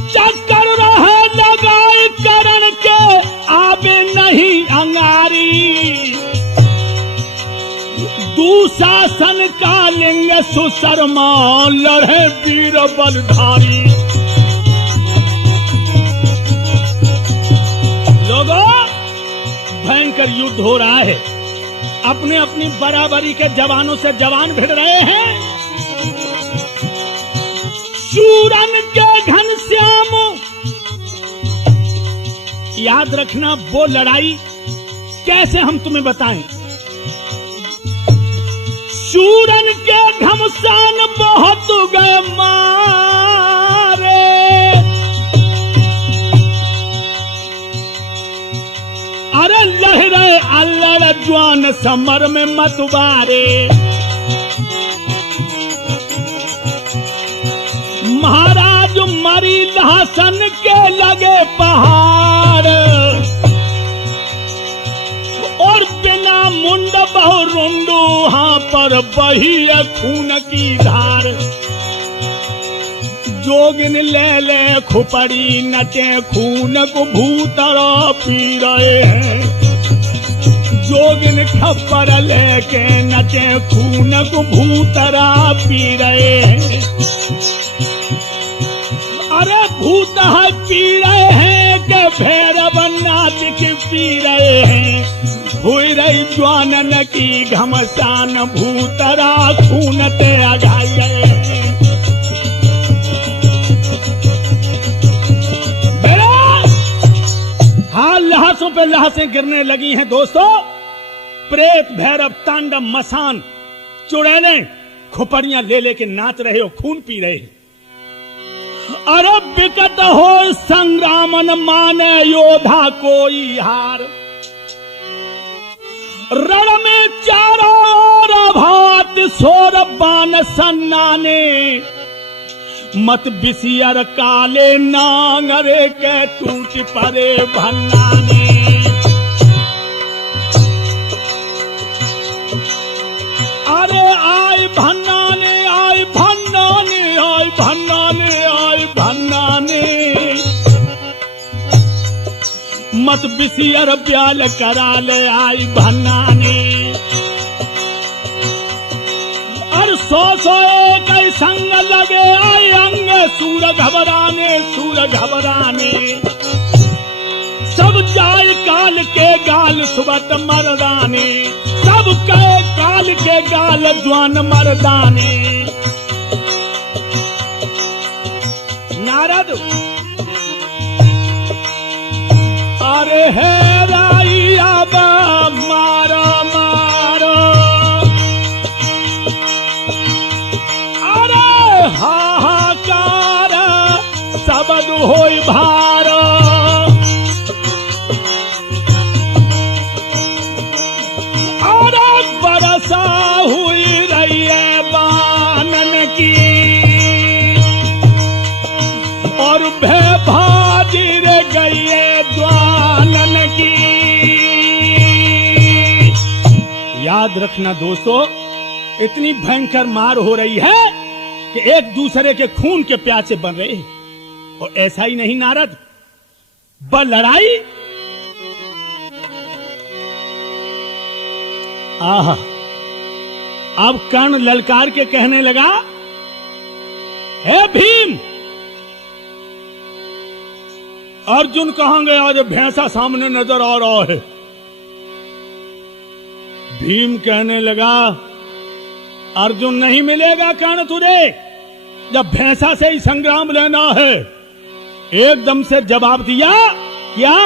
चक्कर रहे लगाई करण के आवे नहीं अंगारी दुशासन का लिंग सुशर्मा लड़े वीर बलधारी। लोगों भयंकर युद्ध हो रहा है, अपने अपनी बराबरी के जवानों से जवान भिड़ रहे हैं। शूरन के घनश्याम याद रखना वो लड़ाई कैसे हम तुम्हें बताएं। शूरन के घमसान बहुत गए मारे अरे लहरे अल्लड़ ज्वान समर में मतवारे। महाराज मरी लहसन के लगे पहाड़ और बिना मुंड बहु रुंडू हाँ पर बही है खून की धार। जोगिन ले ले खुपड़ी नचे खून को भूतरा पी रहे हैं। जोगिन खप्पर लेके नचे खून को भूतरा पी रहे हैं। अरे भूत है पी रहे हैं के भैरव नाच पी रहे हैं। हुई रही ज्वानन की घमसान भूतरा खून ते अघाई गए हैं। हाँ लहासों पे लहासें गिरने लगी हैं दोस्तों। प्रेत भैरव तांडव मसान चुड़ैले खुपड़ियां ले लेके नाच रहे हो, खून पी रहे हैं। अरे विकट हो संग्रामन माने योद्धा कोई हार। रण में चारों ओर भात सोर बान सन्नाने मत बिसियर काले नांगरे के टूट परे भन्नाने। अरे आय भन्नाने आय भन्नाने आय भन्नाने आय भन्नाने मत बिसियर ब्याल करा ले आय भन्नाने। और सौ एक संग लगे आए अंग सूर घबराने सब जाए काल के गाल सुबत मर्दाने। सब कहे काल के गाल ज्वान मर्दाने। नारद अरे है राई अब मारो मारो हाहाकार सबद होई भार। अरे बरसा हुई रही है बानन की और भय भाजी रे गई है द्वानन की। याद रखना दोस्तों, इतनी भयंकर मार हो रही है कि एक दूसरे के खून के प्यासे बन रहे हैं। और ऐसा ही नहीं नारद, लड़ाई आहा। अब कर्ण ललकार के कहने लगा, हे भीम अर्जुन कहां गया? आज भैंसा सामने नजर आ रहा है। भीम कहने लगा, अर्जुन नहीं मिलेगा कर्ण तुझे, जब भैंसा से ही संग्राम लेना है एकदम से जवाब दिया, क्या